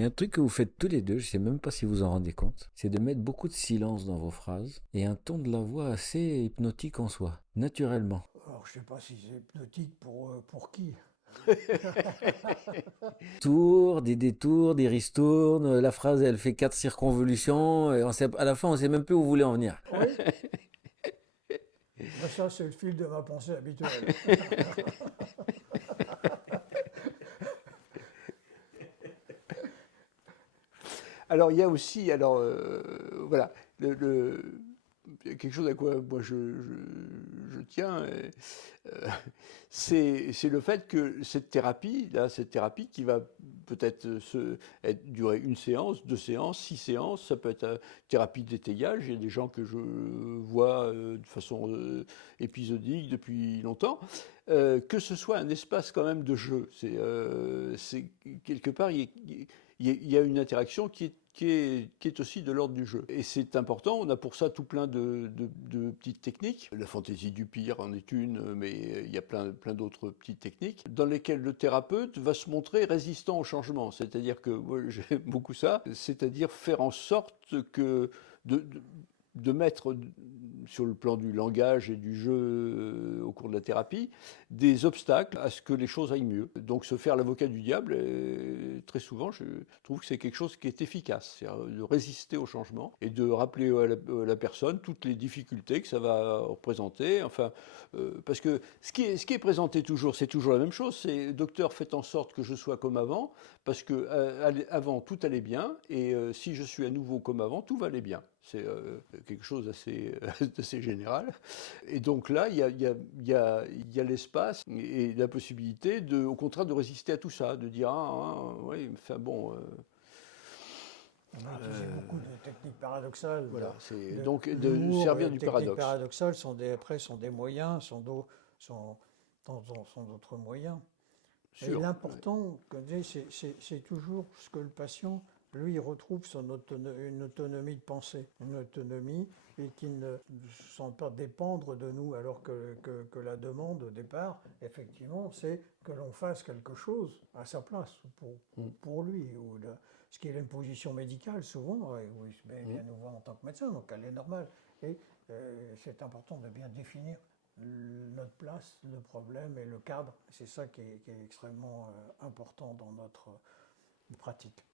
Il y a un truc que vous faites tous les deux, je sais même pas si vous en rendez compte, c'est de mettre beaucoup de silence dans vos phrases et un ton de la voix assez hypnotique en soi, naturellement. Alors, je sais pas si c'est hypnotique pour qui. Tour, des détours, des ristournes, la phrase elle fait 4 circonvolutions, et à la fin on sait même plus où vous voulez en venir. Oui, ben ça, c'est le fil de ma pensée habituelle. Alors il y a aussi, alors voilà, quelque chose à quoi moi je tiens, c'est le fait que cette thérapie, là, cette thérapie qui va peut-être durer une séance, 2 séances, 6 séances, ça peut être thérapie d'étayage. Il y a des gens que je vois de façon épisodique depuis longtemps. Que ce soit un espace quand même de jeu, c'est quelque part il y a une interaction qui est aussi de l'ordre du jeu. Et c'est important, on a pour ça tout plein de petites techniques. La fantaisie du pire en est une, mais il y a plein d'autres petites techniques, dans lesquelles le thérapeute va se montrer résistant au changement. C'est-à-dire que, moi j'aime beaucoup ça, c'est-à-dire faire en sorte que de, de, de mettre sur le plan du langage et du jeu au cours de la thérapie des obstacles à ce que les choses aillent mieux. Donc se faire l'avocat du diable, très souvent, je trouve que c'est quelque chose qui est efficace, c'est-à-dire de résister au changement et de rappeler à la personne toutes les difficultés que ça va représenter. Enfin, parce que ce qui est présenté toujours, c'est toujours la même chose. C'est docteur, faites en sorte que je sois comme avant, parce que avant tout allait bien, et si je suis à nouveau comme avant, tout va aller bien. C'est quelque chose d'assez général. Et donc là, il y a l'espace et la possibilité, au contraire, de résister à tout ça, de dire, oui, enfin bon. On a utilisé beaucoup de techniques paradoxales, Voilà, c'est de donc de l'humour, servir du techniques paradoxe. paradoxales après sont des moyens, sont, sont d'autres moyens. Et Sûr. Ouais. l'important, comme je dis, c'est toujours ce que le patient, lui, retrouve une autonomie de pensée, une autonomie, et qu'il ne se sent pas dépendre de nous, alors que la demande au départ, effectivement, c'est que l'on fasse quelque chose à sa place, Mm. pour lui. Ce qui est une position médicale, souvent, où il Mm. vient nous voir en tant que médecin, donc elle est normale. Et c'est important de bien définir notre place, le problème et le cadre. C'est ça qui est extrêmement important dans notre pratique.